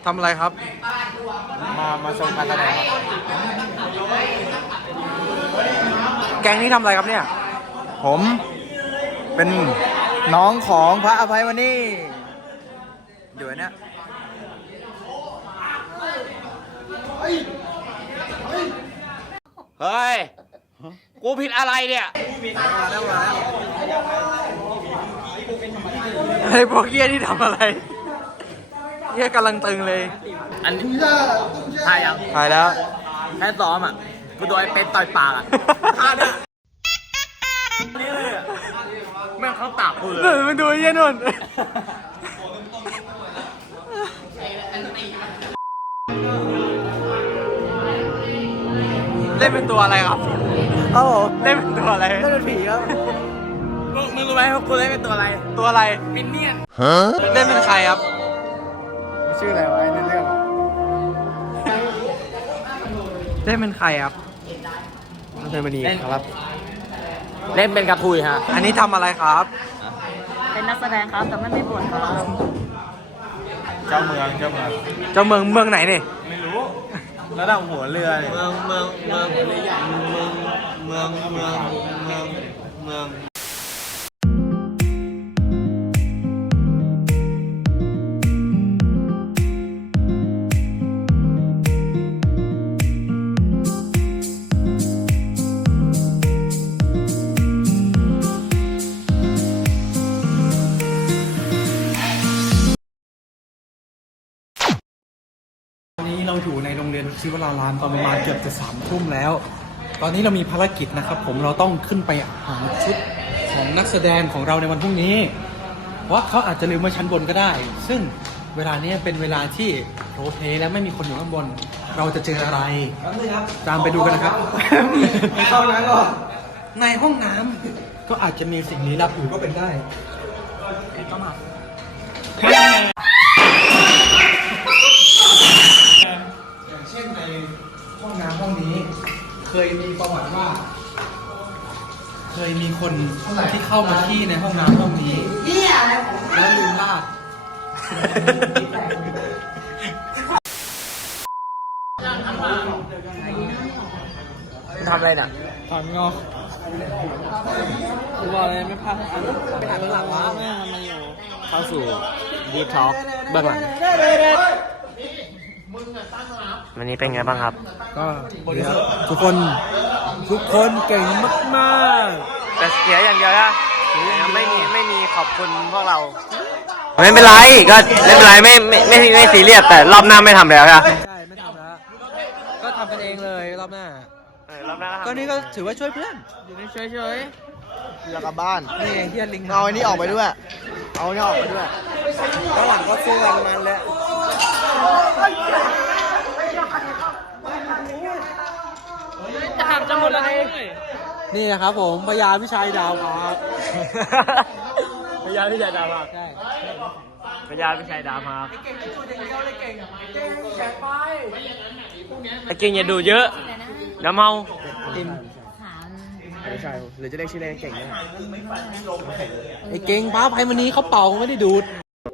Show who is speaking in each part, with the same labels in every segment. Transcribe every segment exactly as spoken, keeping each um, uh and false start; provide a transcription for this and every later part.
Speaker 1: ทำอะไรครับ
Speaker 2: มามาชมการแสดง
Speaker 1: แก๊งนี้ทำอะไรครับเนี่ย
Speaker 2: ผมเป็นน้องของพระอภัยมณีอยู่เนี่ย
Speaker 3: เฮ้ยกูผิดอะไรเนี่ย
Speaker 2: มาแล้วมาแล้ว
Speaker 1: ไอ้พวกเกี้ยที่ทำอะไรเกี้ยกำลังตึงเลย
Speaker 3: อันนี้ถ่ายยัง
Speaker 1: ถ่ายแล้ว
Speaker 3: แค่ซ้อมอ่ะกูโดนไอ้เป็ดต่อยปากอ่ะท่าเนี่ยนี่เลยอ่ะแม่งเขาตากกูเลย
Speaker 1: มันดูไอ้เหี้ยนุ่นเล่นเป็นตัวอะไรครับ
Speaker 2: เอ้า
Speaker 1: เล่นเป็นตัวอะไร
Speaker 2: เล่นเป็นผีครับ
Speaker 3: มึงมึงรู้ไหมว่ากูเล่นเป็นตัวอะไร
Speaker 1: ตัวอะไร
Speaker 3: มินเนี่ยน
Speaker 1: เล่นเป็นใครครับ
Speaker 2: ชื่ออะไรวะในเรื่อง
Speaker 1: เล่นเป็นใครครับ
Speaker 2: มันเป็นมณีครับ
Speaker 3: เล่นเป็นกระทุยฮะ
Speaker 1: อันนี้ทำอะไรครับ
Speaker 4: เป็นนักแสดงครับแต่ไม่มีบทครับ
Speaker 2: เจ้าเมืองเจ้าเมือง
Speaker 1: เจ้าเมืองเมืองไหนนี่
Speaker 2: ไม่รู้ระดับหัวเรือเนี่ย
Speaker 3: เมืองเมืองเมืองเรือใหญ่เมืองเมืองเมืองเมืองเมือง
Speaker 1: เราอยู่ในโรงเรียนชิวรารามตอนประมาณเกือบจะสามทุ่มแล้ว ตอนนี้เรามีภารกิจนะครับผมเราต้องขึ้นไปหาชุดของนักแสดงของเราในวันพรุ่งนี้เพราะเขาอาจจะลืมไว้ชั้นบนก็ได้ซึ่งเวลานี้เป็นเวลาที่โรลเพลย์และไม่มีคนอยู่ข้างบนเราจะเจออะไรตามไปดูกันนะครับในห้องน้ำก็ในห้องน้ำก็อาจจะมีสิ่งลี้ลับอยู่ก็เป็นได้ก็มาเช่นในห้องน้ำห้องนี้เคยมีประวัติว่าเคยมีคนที่เข้ามาที่ในห้องน้ำห้องนี้แล้วลืมลาด
Speaker 3: ทำอะไรน่ะ
Speaker 1: ถอนงอกกูบอกเลยไม่พลาดอันไปถ่ายเบื้องหลังวะแม่มันมาอยู่
Speaker 3: เข้าสู่ดีท็อกเบื้องหลังวันนี้เป็นไงบ้างครับ
Speaker 1: ก็ทุกคนทุกคนเก่งมาก
Speaker 3: ๆแต่เสียอย่างเดียวนะไม่มีไม่มีขอบคุณพวกเราไม่เป็นไรก็ไม่เป็นไรไม่ไม่ไม่ไม่ซีเรียสแต่รอบหน้าไม่ทำแล้วใช่
Speaker 1: ใช่ไม่ทำแล้วก็ทำกันเองเลยรอบหน้าร
Speaker 3: อบหน้า
Speaker 1: ก็นี่ก็ถือว่าช่วยเพื่อน
Speaker 3: อยู่ในเฉยเฉย
Speaker 2: อยากกลับบ้าน
Speaker 1: นี่เฮียลิง
Speaker 2: เอาอันนี้ออกไปด้วยเอาอันนี้ออกไปด้วย
Speaker 1: แล้วหลังก็สู้กันมันแล้ว
Speaker 3: จะหักจะหมดแล้ว
Speaker 1: นี่นะครับผมพญาพิชัยดาวครับ
Speaker 3: พญาพิชัยดาวครับ
Speaker 1: ใช่
Speaker 3: พญาพิชัยดาวครับ
Speaker 1: เก่งที่สุดอย่างเดียวเลยเก่งเก่งแฉไป
Speaker 3: ไอ้เก่งอย่าดูเยอะเดี๋ยวเมา
Speaker 1: ติม
Speaker 2: ไม่ใช่หรือจะเรียกชื่อเล่นเก่งเนี่ย
Speaker 1: ไอ้เก่งพระอภัยมณีเขาเป่าไม่ได้ดูด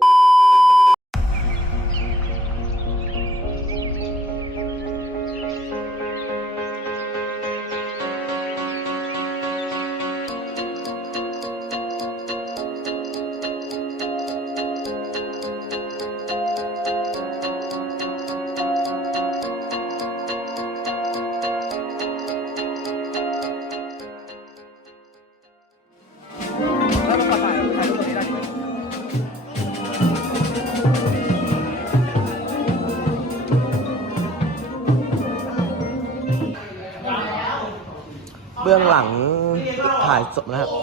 Speaker 3: เบื้องหลังถ่ายจบนะครับ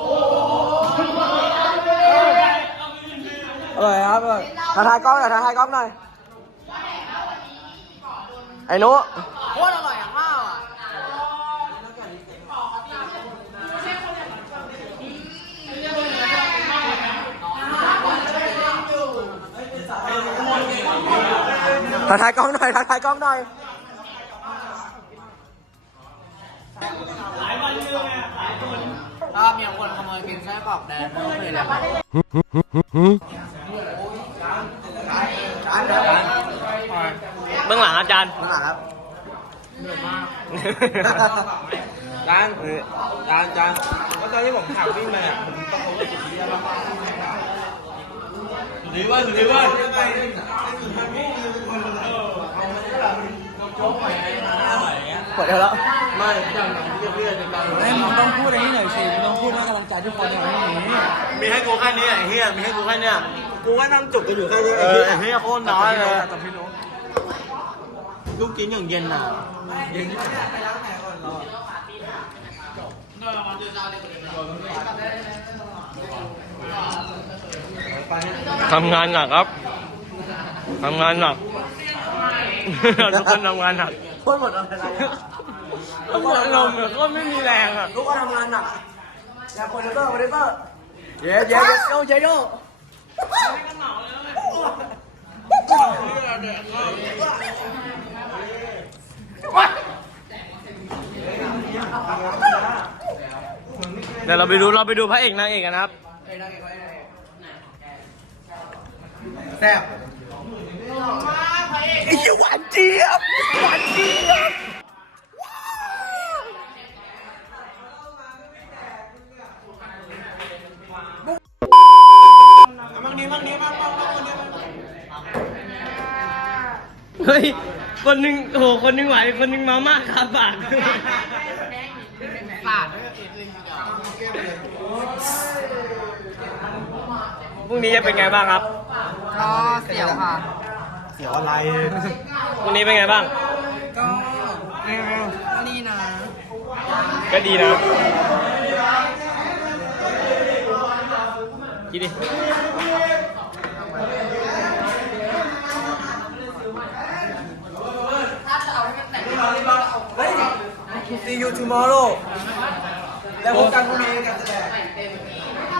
Speaker 1: อร่อยครับถ่ายถ่ายกล้องหน่อยถ่ายถ่ายกล้องหน่อย
Speaker 3: ไอ้นุ๊ก
Speaker 4: โคตรอร่อยอ่ะข้าวอ่ะ
Speaker 1: ถ่ายถ่ายกล้องหน่อยถ่ายถ่ายกล้องหน่อย
Speaker 4: ถ้ามีคนขโมยกินไส้กรอกแดงก็เคยแล้ว
Speaker 1: การ
Speaker 3: เบื้องหลังอาจารย์
Speaker 2: นั่นแหละครับ
Speaker 3: จานจานจานก็ตอนที่ผมขับวิ่งมาเนี่ยผมต้องเขาจุดนี้แล้วหรือว่าหรือว่า
Speaker 2: ปวดแล้ว
Speaker 3: ไม่จังหนังเพื่อนๆในการ
Speaker 1: ไอ้มึงต้องพูดอะไรให้หน่อยสิมึงต้องพูดให้กำลังใจทุกคนอย่างนี้
Speaker 3: มีให้กูแค่นี้ไอ้เหี้ยมีให้กูแค่เนี้ยกูว่านั่งจุกกันอยู่แค่นี้ไอ้เหี้ยโคตรน้อยเลยลูกกินอย่างเย็นน่ะเย็นทำงานหนักครับทำงานหนักทุกคนทำงานหนัก
Speaker 2: พูดหมดอะไร
Speaker 3: ก็หมดลมอ่ะก็ไม่มีแรงอ่ะ
Speaker 2: ลูกก็ทำงานหนักอย่าปวดเลยเตอร์ปวดเลยเตอร์เย้เย้เย้เย้เย้
Speaker 3: เดี๋ยวเราไปดูเราไปดูพระเอกนางเอกกันนะครับ
Speaker 2: แซ่บไอ้หวานเจี๊ยบหวานเจี๊ยบมั่งนี้มั่งนี้มั่งมั่งมั่งมั่ง
Speaker 3: เฮ้ยคนหนึ่งโอ้โหคนหนึ่งไหวคนหนึ่งเมามากครับปาก
Speaker 4: ขาด
Speaker 3: พรุ่งนี้จะเป็นไงบ้างครับ
Speaker 4: ก็เสียวค่ะ
Speaker 2: เสียวอะไร
Speaker 3: พรุ่งนี้เป็นไงบ้าง
Speaker 4: ก็นี่นะ
Speaker 3: ก็ดีนะกินดิ
Speaker 2: See you tomorrow แล้วพบกันพรุ่งนี้กันแสดง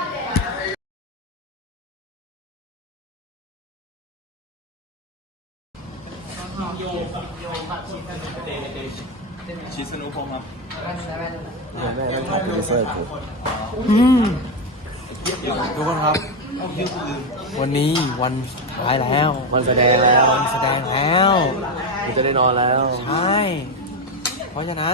Speaker 2: ชีสนุพงครับแม่ต้องทำเป็นเซอร์กู
Speaker 1: ทุกคนครับ วันนี้วันสุดท้ายแล้ว
Speaker 3: มันแสดงแล้ว
Speaker 1: วันแสดงแล้ว
Speaker 3: กูจะได้นอนแล้ว
Speaker 1: ใช่ เพราะฉะนั้น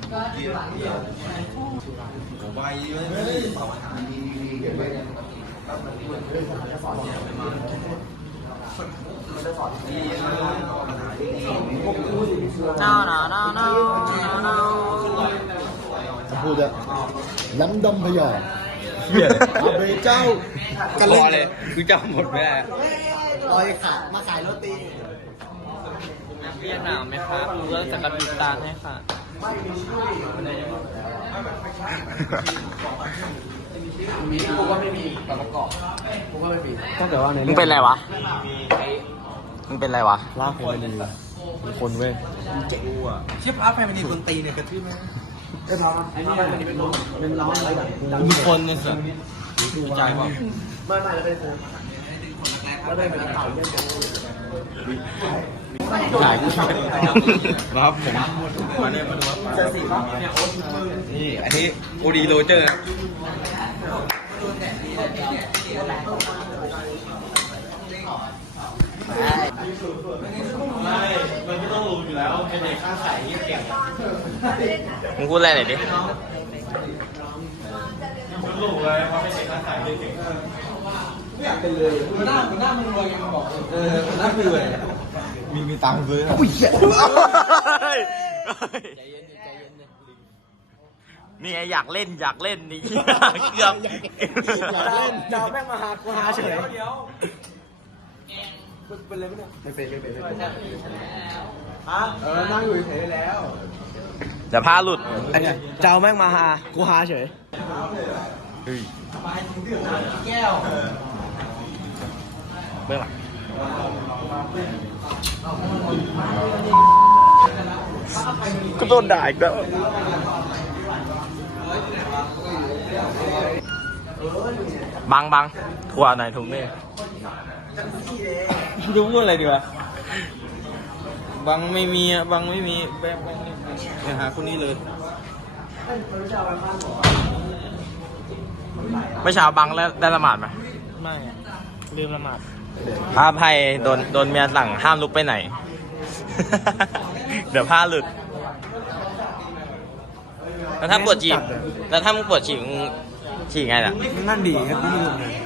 Speaker 4: น้าวน้าวน้าวน้าวน้าว
Speaker 2: พูดอะน้ำดำพยา
Speaker 3: เหี้ย
Speaker 2: อาเบเจ้า
Speaker 3: กันเลยคือจำหมดแม่
Speaker 2: ลอยขามาขายโรตี
Speaker 3: เวียดนามไหมครับเรื่องสกัดบิดตาให้ค่ะ
Speaker 4: มีกูก็ไม่มีกับประกอบกูก็ไม่มี
Speaker 1: ต้องแต่ว่าใน
Speaker 3: มึงเป็นไรวะมึงเป็นไรวะ
Speaker 1: ลากเพลงดีเป็นคนเว้ย
Speaker 2: เชี่ยพาร์ทแฟมิลี่คนตีเนี่ยกระทืบไหมเอ้ยพาร์ทไอ้นี่มันเป็นเป็นร้องอะไรแบบดัง
Speaker 1: มีคนเนี่ยสิใจว่า
Speaker 2: ไม่ไม่แล้วเป็นคนแล้วได้เป็นเก่าเยอะจัง
Speaker 1: ถ่ายกูชอบนะครับผมมาเนี่ยมาดูว่า
Speaker 2: จะสี่ครับ
Speaker 1: นี่อันนี้โอดีโรเจอร์มันก็ต้องรู้อยู่แล้วเป็นเด็กข้าขายยิ่งเก่ง
Speaker 3: มึงพูดอะไรหน่อยดิ
Speaker 1: มันรู้เลยว่าเป็นเด็กข้าขายยิ่งเก่งไม่อยากเป็นเลยมันหน้ามันหน้ามึงรวยยังมาบอกเออมันหน้าคือเลยมีมีตังค์ซื้ออุ้ย
Speaker 3: นี่ไงอยากเล่นอยากเล่นนี่ เกือบ
Speaker 2: อยากเล่นดาวแม่งมาหากูหาเฉยเป็นเลยไม่เป็นไม่เป็นไม่เป็นฮะเออนั่งอยู่เฉยแล้ว
Speaker 3: จะพาหลุด
Speaker 2: ไอ้เนี่ยเจ้าแม่งมาหากูหาเฉย
Speaker 1: แก้ว
Speaker 3: เบื้องหลังก็โดนด่าอีกแล้วบังบังทัวร์หน่อยถุงนี่
Speaker 1: จะพูดอะไรดีวะบังไม่มีอ่ะบังไม่มีแบบไปหาคนนี้เลย
Speaker 3: เมื่อเช้าบังแล้วได้ละหมาดไหม
Speaker 1: ไม่ลืมละหมาด
Speaker 3: พระอภัยโดนโดนเมียสั่งห้ามลุกไปไหนเดี๋ยวผ้าหลุด แล้วถ้าปวดฉี่แล้วถ้ามึงปวดฉี่มึงฉี่ไงล่ะ
Speaker 1: นั่นดีครับพี่ลุงเลย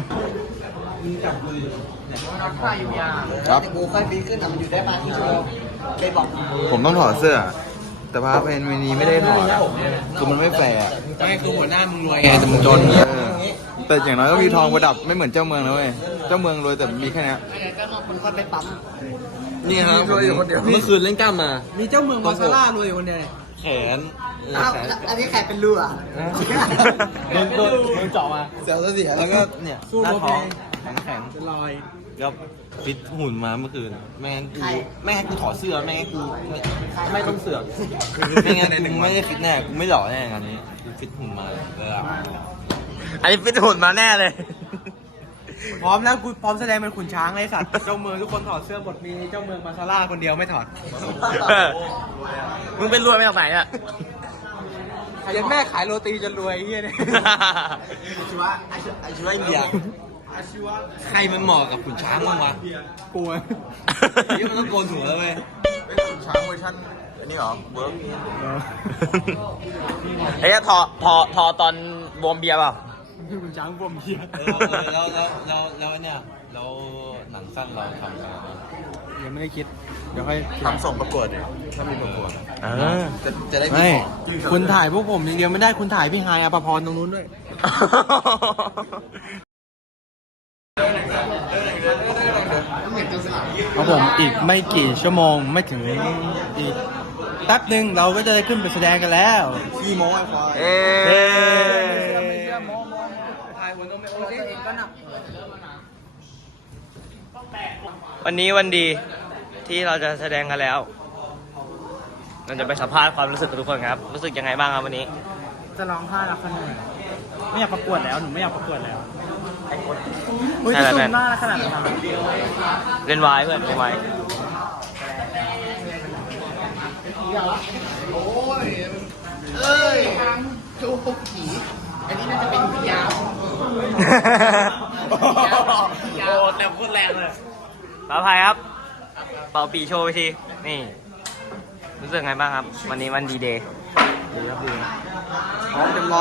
Speaker 4: ข้าอยู่ยา
Speaker 2: ครับ
Speaker 4: กูค่อยปีขึ้นแต่มันอยู่ได้มาที่ชั่วโมงไปบอก
Speaker 2: ผมต้องถอดเสื้อ แต่พระเพนวันนี้ไม่ได้ถอดอะคือมันไม่แฟร์อะ
Speaker 1: ไม่คือหัวหน้ามึงรวยไงแต่มึงจน
Speaker 2: เออแต่อย่างน้อยก็มีทองประดับไม่เหมือนเจ้าเมืองนะเว้ย เจ้าเมืองรวยแต่มีแค่เนี้ย
Speaker 4: ก็นอกคนค่อยไปปั๊ม
Speaker 3: นี่ครับเมื่อคืนเล่นกล้ามมา
Speaker 1: มีเจ้าเมืองมาซาร่ารวยอยู่คนเดียว
Speaker 3: แขน
Speaker 4: อ้าวอันนี้แขกเป็นเรือ
Speaker 3: โดนโดนโดนเจาะมา
Speaker 2: เสียวเสีย
Speaker 3: แล้วก็เนี่ยหน้าท้องแข็งแข็ง
Speaker 1: เป็นรอย
Speaker 3: ก็ฟิตหุ่นมาเมื่อคืนแม่งั้นกูแม่งั้นกูถอดเสื้อแม่งั้นกูไม่ไม่ต้องเสือกไม่งั้นกูไม่ได้ฟิตแน่กูไม่หล่อแน่งานนี้กูฟิตหุ่นมาเลยอะอันนี้ฟิตหุ่นมาแน่เลย
Speaker 1: พร้อมแล้วกูพร้อมแสดงเป็นขุนช้างเลยสัตว์เจ้าเมืองทุกคนถอดเสื้อหมดมีเจ้าเมืองมาซาร่าคนเดียวไม่ถอด
Speaker 3: มึงเป็นรวยไม่ต้องไหนอ่ะ
Speaker 1: เย็นแม่ขายโรตีจนรวยไอ้เฮียเนี่ย
Speaker 3: อาชีวะอาชีวะอินเดียใครมันเหมาะกับขุนช้างบ้างวะ
Speaker 1: กลัว
Speaker 3: นี่มันต้องโกนหัวแล้วเว้ย
Speaker 2: ช้างเวอร์ชันอันนี้เหรอเวิร์ก
Speaker 3: เฮ้ยทอทอทอตอนบวมเบียร์เปล่า
Speaker 1: พี่ขุนช้างบวมเฮีย
Speaker 3: แล้วแล้วแล้วแล้วเนี่ยแล้วหนังสั้นเราทำกัน
Speaker 1: ยังไม่ได้คิดเดี๋ยวค่อย
Speaker 2: ทำส่งประกวดดิถ้ามีประกวด
Speaker 3: อ่า
Speaker 2: จะจะได้มี
Speaker 1: ไม่
Speaker 2: ของ
Speaker 1: คุณถ่ายพวกผมอย่างเดียวไม่ได้คุณถ่ายพี่ฮายอภพรตรงนู้นด้วยครับผมอีกไม่กี่ชั่วโมงไม่ถึงอีกแป๊บหนึ่งเราก็จะได้ขึ้นไปแสดงกันแล้ว
Speaker 2: ขี้โม้ไอ้ควาย
Speaker 3: เอ้วันนี้วันดีที่เราจะแสดงกันแล้ว เราจะไปสัมภาษณ์ความรู้สึกกับทุกคนครับ รู้สึกยังไงบ้างครับวันนี้
Speaker 1: จะร้องไห้แล้วคนหนึ่งไม่อยากประกวดแล้วหนูไม่อยากประกวดแล้วไอ้คน
Speaker 3: อุ้ยจะซูมหน้า
Speaker 1: ขนาดนั้น
Speaker 3: เล่นวายเพื่อนเล่นวาย
Speaker 4: เอ้ยโชว์ผีอันนี้น่าจะเป็นยาว
Speaker 3: โอ้แต่พูดแรงเลยปลาภัยครับ เป่าปีโชว์ไปที นี่ รู้สึกไงบ้างครับ วันนี้วันดีเดย์
Speaker 1: พร้อมเต็มร้อย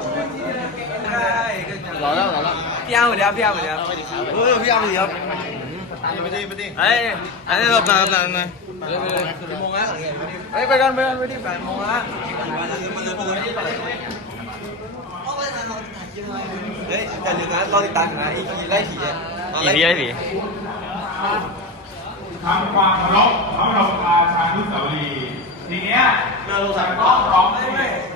Speaker 3: รอแล้วรอแล้ว
Speaker 1: พี่อ้าวเดี๋ยวพี่อ้าวเดี๋ยว
Speaker 3: เฮ้ยพี่อ้ำดีครับ
Speaker 2: ไม่ได้ไม่ได้
Speaker 3: เฮ้ย อันนี้หลบหน่อยหลบหน่อยหน่อย
Speaker 1: กี่โมงแล้วเฮ้ยไปกันไปกันไปที่แปดโมงแล้ว
Speaker 2: เฮ้ยแต่เดี๋ยวนะรอติดตามนะอีพีไล่ผีอ่ะ
Speaker 3: ผีพี่ไอ้ผี
Speaker 5: ทำความเคารพพระบรมราชานุสาวรีย์ทีเนี้ยเราจะต้องร้องได้ไหม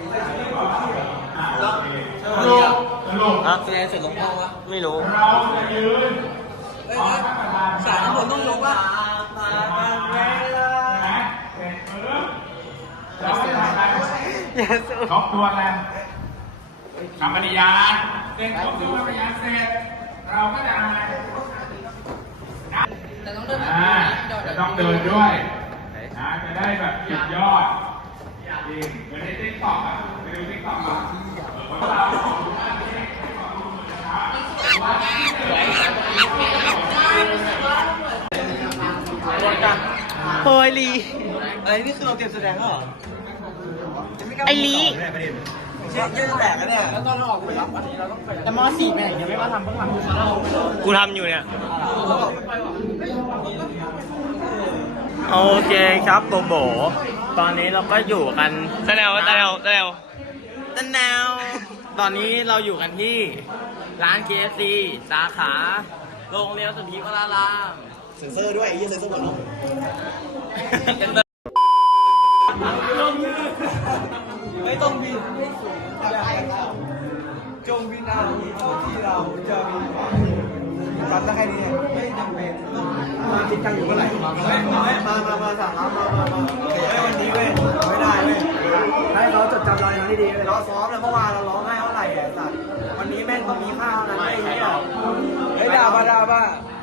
Speaker 5: สรุปสรุป
Speaker 3: ฮะแสดงเสร็จลงห้องวะไม่รู้
Speaker 5: เราจะยืน
Speaker 1: สามคนต้องลงว่า
Speaker 5: นะเสร็จปึ๊บเราจะทำอะไรทบทวนเลยคำปฏิญาณเสร็จทบทวนคำปฏิญาณเสร็จเราก็จะอะไรอ่าจะต้องเดินด้วยนะจะได้แบบสุดยอดจริงเหมือนในติ๊กต็อกอ่ะไปดูติ๊กต็อกอ่ะเรา
Speaker 3: เฮ้ยลี
Speaker 1: อะไรนี่คือเราเตรียมแสดงแล้วเหรอ
Speaker 3: ไอลี
Speaker 1: เชื่อเชื่อแตกกันเนี่ยแล้วตอนเราออกไปรับวันนี้เราต้องไปแต่มสี่แม่งยังไม่มาทำเพิ่งทำ
Speaker 3: กูทำอยู่เนี่ย โอเคครับโบโบ ตอนนี้เราก็อยู่กันตะแนวตะแนวตะแนวตะแนว ตอนนี้เราอยู่กันที่ร้าน เค เอฟ ซี สาขา โรงเรียนสุทธิวราราม
Speaker 2: เซ็นเซอร์ด้วยไอ้ยี่เซ็นเซอร์หมดเนาะ
Speaker 1: ไม่ต้องบินไม่สูงจงบินเอาที่เราจะมีความจำได้แค่นี้ไม่จำเป็นต้องมาจริงจังอยู่เมื่อไหร่มามามามาสั่งมามามามาวันนี้เว้ยไม่ได้เว้ยให้เขาจดจำเราอย่างนี้ดีเราซ้อมแล้วเมื่อวานเราร้องไห้เท่าไหร่อ่ะสัตว์วันนี้แม่งต้องมีข้าวนะไอ้เนี่ยเฮ้ยดาบ้าดาบ้า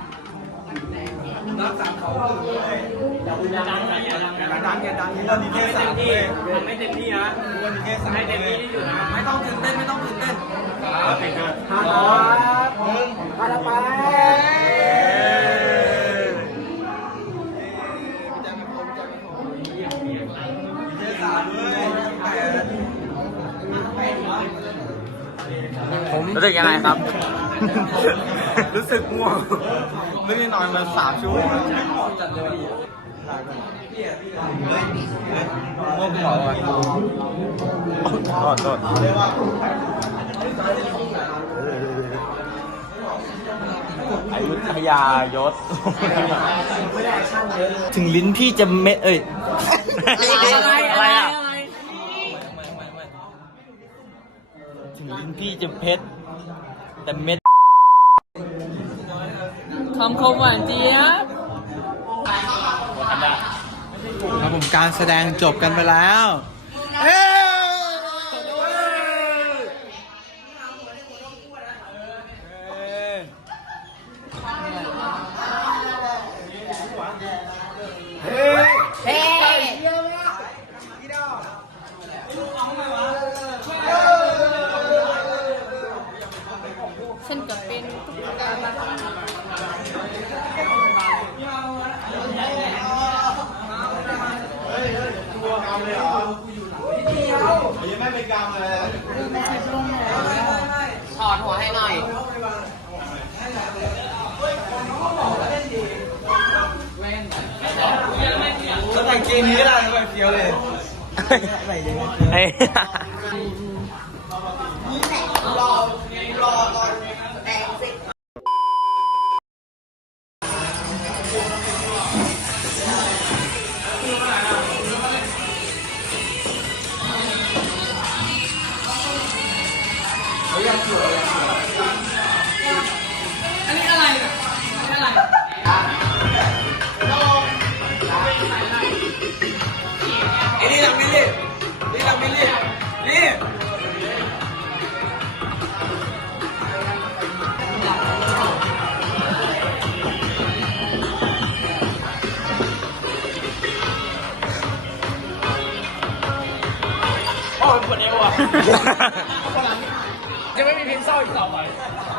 Speaker 1: รักษาเขาเลยอย่าดังอย่าดังอย่าดังอย่าดังเรามีแค่สามที่ทำไม่เต็มที่นะมีแค่สามให้เต็มที่ที่สุดไม่ต้องตื่นเต้นไม่ต้องตื่นเต้นครับครับหนึ่งมาละไป
Speaker 3: รู้สึกยังไงครับ
Speaker 2: รู้สึกง่วงไม่ได้นอนมาสามชั่วโมงแล้วง่วงหัวว่ะโทษโทษอยุธยายศ ถึงลิ้นพี่จะเม็ดเอ้ย
Speaker 3: อะไรอะไรอ่ะ
Speaker 2: ถึงลิ้นพี่จะเพชรแต่เม็ด
Speaker 6: คำคมหวานเจี๊ยบ
Speaker 1: ครับผมการแสดงจบกันไปแล้ว
Speaker 6: ฉันก็เป็นตุ๊กตาบ้า
Speaker 4: ถอดหัวให้หน่อย
Speaker 2: แล้วแต่งเกมนี้ล่ะแบบเดียวเลย
Speaker 3: ไอ้
Speaker 2: ไอ้นี่ทำบิลลี่นี่ทำบิลลี่นี่
Speaker 5: จะไม่มีเพลงเศร้าอีกต่อไป